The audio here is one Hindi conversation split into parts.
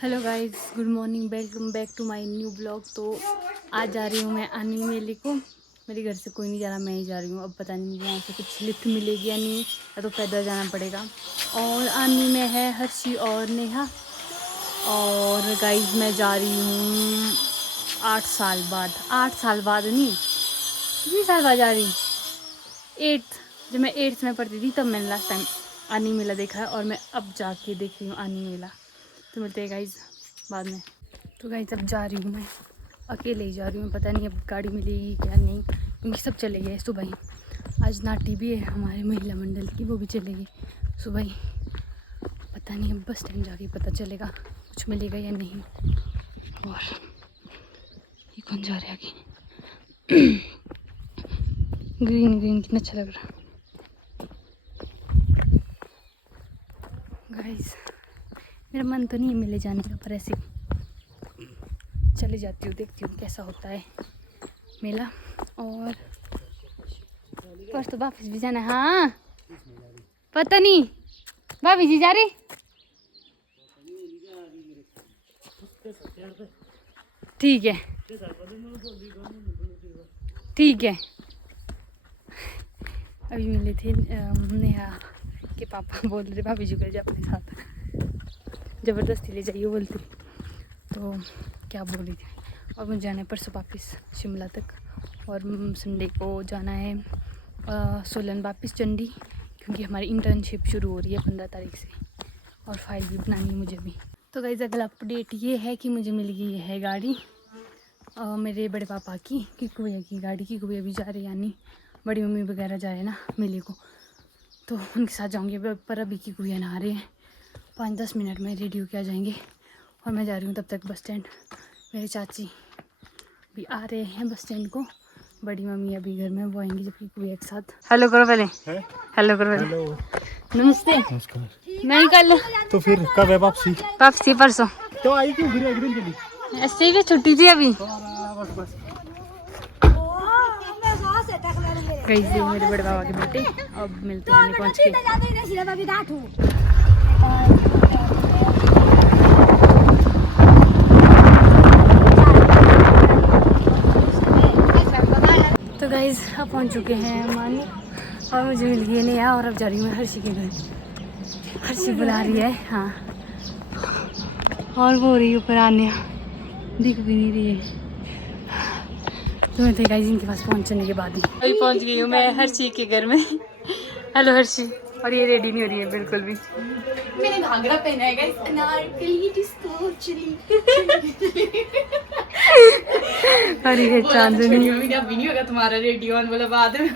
Hello guys, good morning, welcome back to my new blog. तो आज जा रही हूँ मैं आनी मेले को। मेरे घर से कोई नहीं जा रहा, मैं ही जा रही हूँ। अब पता नहीं मुझे यहाँ से कुछ लिफ्ट मिलेगी या नहीं, या तो पैदल जाना पड़ेगा। और आनी में है हर्षी और नेहा। और गाइस मैं जा रही हूँ 8 साल बाद नहीं, कितनी साल बाद जा रही हूँ? 8th, जब मैं 8th में पढ़ती थी तब मैंने लास्ट टाइम आनी मेला देखा है, और मैं अब जाके देख रही हूँ आनी मेला। तो मिलते हैं गाइज बाद में। तो गाइज अब जा रही हूँ मैं, अकेले ही जा रही हूँ। पता नहीं अब गाड़ी मिलेगी क्या नहीं, क्योंकि सब चले गए सुबह ही। आज नाटी भी है हमारे महिला मंडल की, वो भी चलेगी सुबह ही। पता नहीं, अब बस स्टैंड जाके पता चलेगा कुछ मिलेगा या नहीं। और ये कौन जा रहा है आगे? ग्रीन ग्रीन कितना अच्छा लग रहा है गाइस। मेरा मन तो नहीं है मिले जाने का, पर ऐसे चले जाती हूँ, देखती हूँ कैसा होता है मेला। और पर तो वापस भी जाना है। हाँ पता नहीं, भाभी जी जा रही। ठीक है ठीक है। अभी मिले थे नेहा के पापा, बोल रहे भाभी जी को जा अपने साथ, ज़बरदस्ती ले जाइए बोलती। तो क्या बोल रही थी। और मुझे जाना है परसों वापस शिमला तक, और संडे को जाना है सोलन वापस चंडी, क्योंकि हमारी इंटर्नशिप शुरू हो रही है 15 तारीख से, और फाइल भी बनानी है मुझे भी। तो गाइस अगला अपडेट ये है कि मुझे मिल गई है गाड़ी मेरे बड़े पापा की, किकू भैया की गाड़ी। किकू भैया भी जा रहे, यानी बड़ी मम्मी वगैरह जा रहे हैं ना मेले को, तो उनके साथ जाऊँगी। पर अभी किकू भैया नहा रहे हैं, 5-10 मिनट में रेडी होके आ जाएंगे, और मैं जा रही हूँ तब तक बस स्टैंड। मेरे चाची भी आ रहे हैं बस स्टैंड को, बड़ी मम्मी अभी घर में, वो आएंगी जब किकू भैया के साथ। हेलो करो पहले, हेलो करो पहले। हेलो, नमस्ते। नमस्कार। मैं कल तो फिर कब है वापसी? वापसी परसों। तो आई क्यों फिर एक दिन के लिए? ऐसे भी छुट्टी थी अभी। बस गई थी मेरे बड़े बाबा के बेटे। अब मिलते हैं पहुँच के। तो गाइज अब पहुँच चुके हैं मानी, और मुझे मिल गई नहीं है। और अब जा रही हूँ मैं हर्षी के घर। हर्षी बुला रही है, हाँ, और वो रही ऊपर आने, दिख भी नहीं रही है। तो मैं गाइस इनके पास पहुंचने के बाद ही अभी पहुंच गई हूँ मैं हर्षी के घर में। हेलो हर्षी। और ये रेडी नहीं हो रही है बिल्कुल भी। मैंने घाघरा पहना है गाइस, अनारकली डिस्को चली। और ये चांदनी। अभी नहीं होगा तुम्हारा रेडियो ऑन, बोला बाद में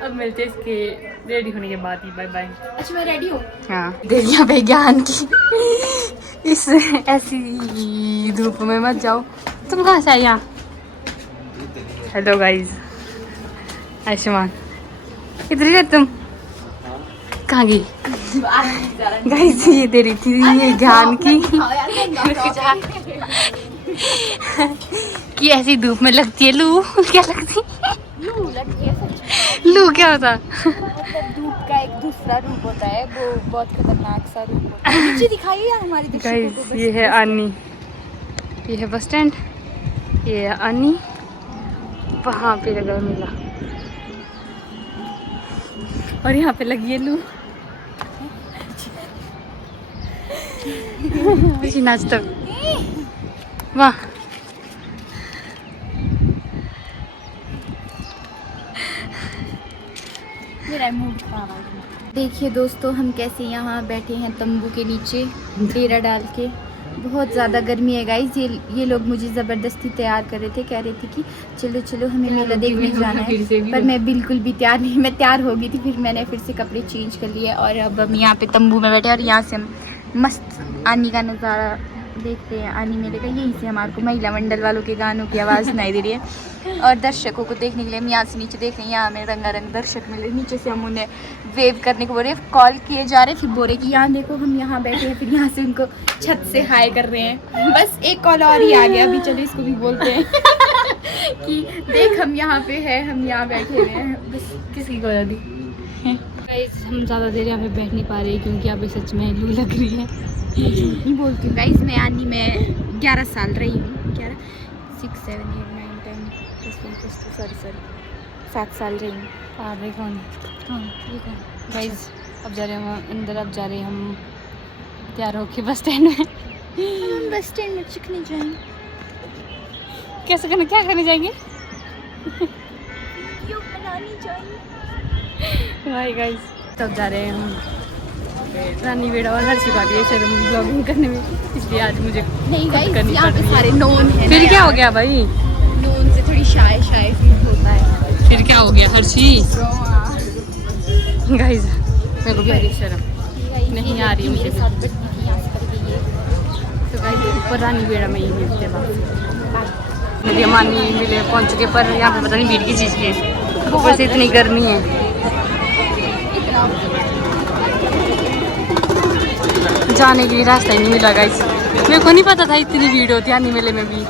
अब मिलते हैं इसके रेडी होने के बाद ही। Bye bye. अच्छा मैं रेडी हूँ। हाँ, देविया विज्ञान की इस ऐसी धूप में मत जाओ। तुम कहाँ से आई यहाँ? हेलो गाइस, आयुष्मान इधर ही तुम कहाँ गई? गाइस ये दे रही थी ये ज्ञान की कि ऐसी धूप में लगती है लू। क्या लगती है? लू लगती है सच। लू क्या होता? मतलब धूप का एक दूसरा रूप होता है, वो बहुत खतरनाक सा रूप होता है। नीचे दिखाइए यार हमारी दीक्षित गाइस को। ये है आनी, ये है बस स्टैंड, ये है आनी, वहाँ पे लगा मेला, और यहाँ पे लगी है लू। नाच तक वाह। मेरा मूड खराब है। देखिए दोस्तों, हम कैसे यहाँ बैठे हैं तंबू के नीचे डेरा डाल के। बहुत ज़्यादा गर्मी है गाइस। ये लोग मुझे ज़बरदस्ती तैयार कर रहे थे, कह रहे थे कि चलो चलो हमें मेला देखने जाना है, पर मैं बिल्कुल भी तैयार नहीं। मैं तैयार हो गई थी, फिर मैंने फिर से कपड़े चेंज कर लिए, और अब हम यहाँ पे तंबू में बैठे, और यहाँ से हम मस्त आनी का नज़ारा देखते हैं। आनी मेले का यहीं से हमारे को महिला मंडल वालों के गानों की आवाज़ सुनाई दे रही है, और दर्शकों को देखने के लिए हम यहाँ से नीचे देख रहे हैं। यहाँ हमें रंगारंग दर्शक मिले, नीचे से हम उन्हें वेव करने को बोल रहे, कॉल किए जा रहे, फिर बोल रहे कि यहाँ देखो हम यहाँ बैठे हैं, फिर यहाँ से उनको छत से हाय कर रहे हैं। बस एक कॉल और ही आ गया, अभी चलो इसको भी बोलते हैं कि देख हम यहाँ पे है, हम यहाँ बैठे हुए हैं। बस किसी को दी गाइस हम ज़्यादा देर यहाँ पे बैठ नहीं पा रहे क्योंकि यहाँ पे सच में लू लग रही है। नहीं बोलती हूँ गाइस, मैं आनी में 11 साल रही हूँ। 11 6 7 8 9 10 सॉरी 7 साल रही हूँ। आ रहे कौन हाँ ये कौन? गाइस अब जा रहे हैं हम अंदर, अब जा रहे हैं हम तैयार होके बस स्टैंड में। हम बस स्टैंड में चिकने जाएंगे। कैसे करना, क्या करने जाएंगे? वीडियो बनाने जाएंगे। भाई गाइस तब जा रहे हैं हम रानी बेड़ा और हर सिखा दिए शर्म ब्लॉगिंग करने में, इसलिए आज मुझे नहीं गाइस करनी यहाँ पड़ पे रही है। सारे नोन है। फिर क्या हो गया भाई? नोन से थोड़ी शाय फील होता है। फिर क्या हो गया हर्षी? गाइस मेरे को भी आ रही है शर्म, नहीं आ रही मुझे भी। तो गाइस ऊपर रानी बेड़ा में ही मिलते बाद मेरी मानी मिले पहुंच चुके, पर यहाँ पे पता नहीं भीड़ की चीज़ की है, ऊपर से इतनी गर्मी है। जाने के लिए रास्ता ही नहीं मिला गाइस, मेरे को नहीं पता था इतनी भीड़ होती है आनी मेले में भी।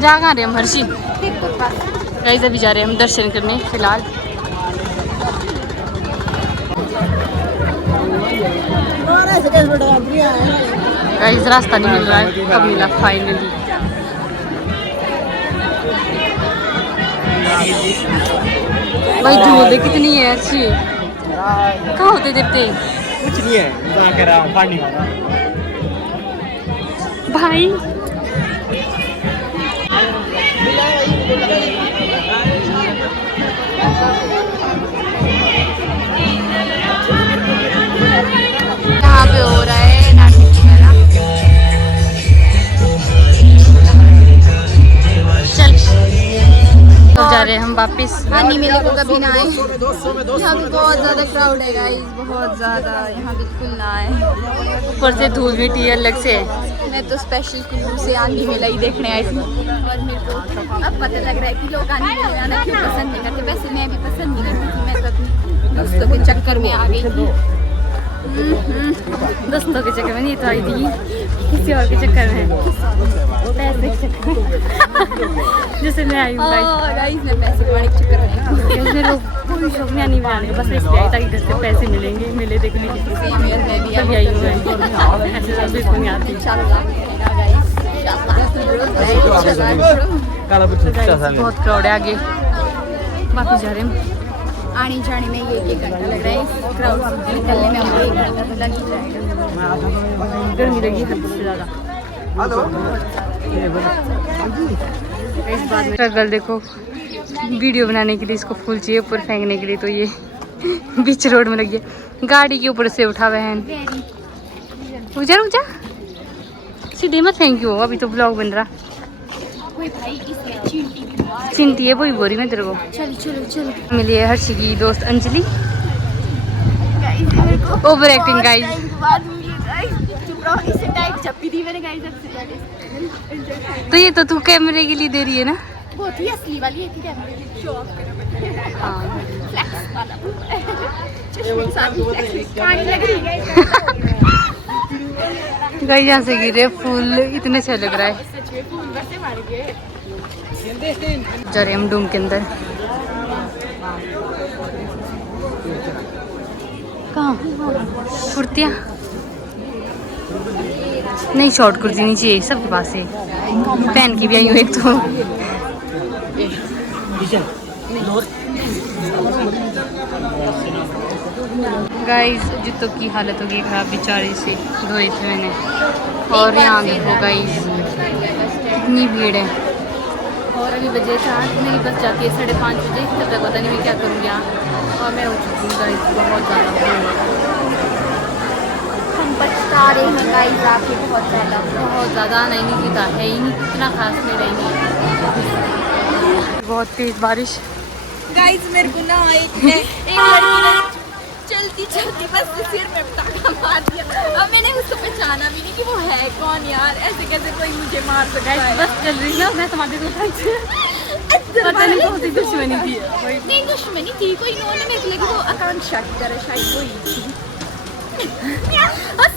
जा कहाँ रहे हम हर्षी? गाइस अभी जा रहे हैं हम दर्शन करने फिलहाल। गाइस रास्ता नहीं मिल रहा है, अब मिला फाइनली। भाई धूल कितनी है अच्छी, कहाँ होते देखते? कुछ नहीं है, मजाक कर रहा हूं, पानी वाला। भाई यहाँ पे हो रहा है नाटक मेला। चल तो जा रहे हैं हम वापिस। आनी मेले को कभी ना आए, यहाँ पे बहुत ज़्यादा क्राउड है गाइस, बहुत ज़्यादा। यहाँ बिल्कुल ना आए, ऊपर से धूल मिट्टी अलग से। मैं तो स्पेशल कुल्लू से आनी मेला ही देखने आई थी और मेरे को अब पता लग रहा है कि लोग आनी मेले आना क्यों पसंद नहीं करते। वैसे मैं भी पसंद नहीं करती थी, मैं तो अपनी दोस्तों के चक्कर में आ गई थी। दोस्तों के चक्कर में नहीं तो आई थी, किसी और के चक्कर में, पैसे के चक्कर में। जैसे मैं आई हूँ गाइस, मैं पैसे कमाने के चक्कर में मेरे को कोई शौक नहीं आनी बनाने का, बस इसलिए आई ताकि घर से पैसे मिलेंगे मेले देखने के लिए। सेम ईयर मैं भी तभी आई हूँ मैं, ऐसे सब बिल्कुल नहीं आती। बहुत क्राउड है आगे, वापिस जा रहे हैं। आने जाने में ये घंटा लग रहा है, इस क्राउड से निकलने में हमको 1 घंटा तो लग ही जाएगा। गर्मी लगी हद से ज़्यादा। इस बात में स्ट्रगल देखो, वीडियो बनाने के लिए इसको फूल चाहिए, ऊपर फेंकने के लिए तो ये बीच रोड में लगी है। गाड़ी के ऊपर से उठा हुआ है। रुक जा सीधे मत फेंकियो, अभी तो ब्लॉग बन रहा। चिंटी है वही बोरी में तेरे को। चलो मिली है हर्षी की दोस्त अंजलि। Over acting guys. तो ये तो तू कैमरे के लिए दे रही है ना? बहुत ही असली वाली है, कैमरे शो ऑफ करना। हाँ फ्लैक्स वाला चश्मे के साथ फ्लैक्स कहानी लग रही है गाइस, यहाँ से गिरे फूल इतने से लग रहा है। सच में फूल वैसे मार गए। जा रहे हम डूम के अंदर। कहाँ कुर्तियाँ नहीं, शॉर्ट कुर्ती नहीं चाहिए सबके पास है। पहन की भी आई हूँ एक तो। गाइस जूतों की हालत होगी खराब, बेचारे से धोए थे मैंने। और यहाँ देखो गाइस इतनी भीड़ है। और अभी बजे 4, मेरी बस जाती है 5:30 बजे, तब तक पता नहीं मैं क्या करूँगी यहाँ। और मैं उठ चुकी हूँ गाइस, बहुत ज़्यादा हम पछता रहे हैं गाइस, आके बहुत ज़्यादा नहीं निकलता है ही नहीं, इतना खास में नहीं। बहुत तेज़ बारिश। गाइस मेरे को ना एक लड़की ने चलती चलती बस सिर में पटाखा मार दिया। अब मैंने उसको पहचाना भी नहीं कि वो है कौन यार, ऐसे कैसे कोई मुझे मार सकता है। बस चल रही ना, मैं तुम्हारे को पता नहीं कौन सी दुश्मनी थी। नहीं दुश्मनी थी कोई, इन्होंने मेरे को लगी वो आकांक्षा की तरह शायद वही थी।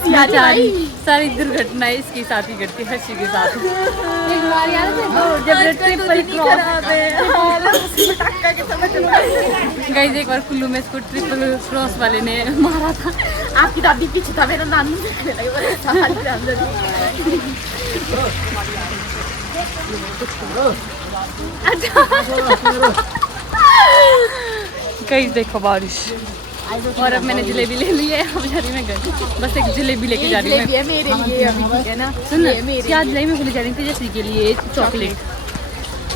बेचारी सारी दुर्घटनाएं इसके साथ ही घटती है, हर्षी के साथ। एक बार याद है जब ट्रिपल क्रॉस गाइस, एक बार कुल्लू में इसको ट्रिपल क्रॉस वाले ने मारा था। आपकी दादी पीछे था, मेरा नानी गाइस देखो बारिश, और अब मैंने जलेबी ले ली है, अब जा रही मैं घर। बस एक जलेबी लेके जा रही हूँ मैं। मेरे लिए अभी, ठीक है ना? सुन क्या जलेबी में ले जा रही थी जैसे के लिए चॉकलेट,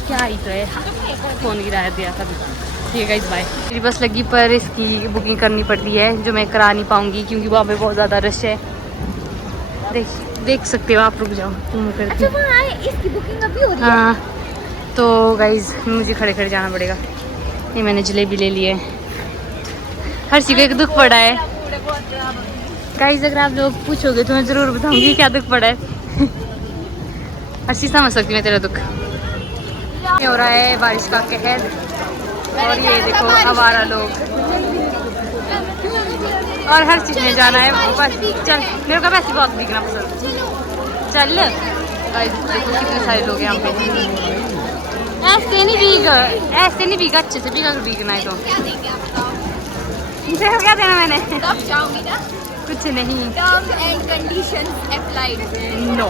क्या ही तो है। फोन गिराया दिया था। ठीक है गाइस, बाय। मेरी बस लगी पर इसकी बुकिंग करनी पड़ती है, जो मैं करा नहीं पाऊंगी क्योंकि वहाँ पे बहुत ज़्यादा रश है। देख सकते हो आप, रुक जाओ तुम करती। इसकी बुकिंग अभी हो रही है। हाँ तो गाइस मुझे खड़े खड़े जाना पड़ेगा। ये मैंने जलेबी ले ली है। हर्षी को एक दुख पड़ा है गाइस, अगर आप लोग पूछोगे तो मैं ज़रूर बताऊंगी क्या दुख पड़ा है। हर्षी समझ सकती मैं तेरा दुख। ये हो रहा है बारिश का कहर, और ये देखो आवारा लोग, और हर चीज़ में जाना है बस। चल, मेरे को वैसे बहुत दिखना पसंद। चल गाइस देखो कितने सारे लोग हैं यहाँ पे। ऐसे नहीं भीगा, अच्छे से भीगा कर भीगना है तो। क्या देना मैंने? जाऊंगी ना, कुछ नहीं। Terms and conditions applied. No,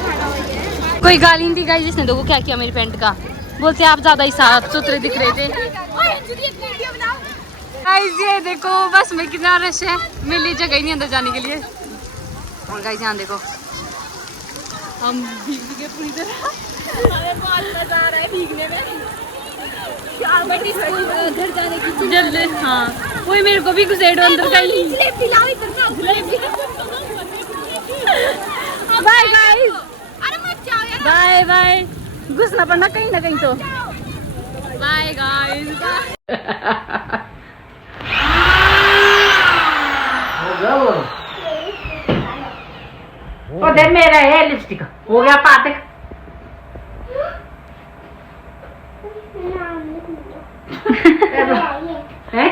कोई गाली नहीं दी गाइस। जिसने देखो क्या किया मेरी पैंट का, बोलते आप ज्यादा ही साफ सुथरे दिख रहे थे। गाइस ये देखो बस में कितना रश है, मेरे लिए जगह ही नहीं अंदर जाने के लिए। और गाइस यहाँ देखो हम भीग गए पूरी तरह। हमें बहुत मजा आ रहा है भीगने में। घर जाने की जल्दी। हाँ वही मेरे को भी घुसेड़ो अंदर कहीं। Bye guys, bye bye. घुसना पड़ना कहीं ना कहीं तो। Bye guys. ओ दे मेरा है लिपस्टिक हो गया पातक। हैं?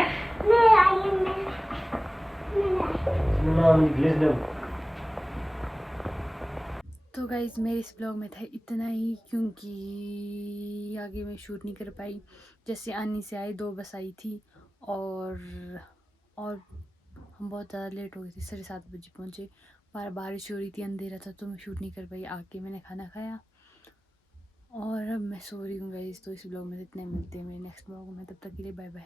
तो गाइज मेरे इस ब्लॉग में था इतना ही, क्योंकि आगे मैं शूट नहीं कर पाई। जैसे आनी से आई 2 बस आई थी, और हम बहुत ज़्यादा लेट हो गए थे, 7:30 बजे पहुँचे। बारिश हो रही थी, अंधेरा था, तो मैं शूट नहीं कर पाई। आके मैंने खाना खाया और अब मैं सो रही हूँ गाइज। तो इस ब्लॉग में इतने मिलते हैं मेरे नेक्स्ट ब्लॉग में, तब तक के लिए बाय बाय।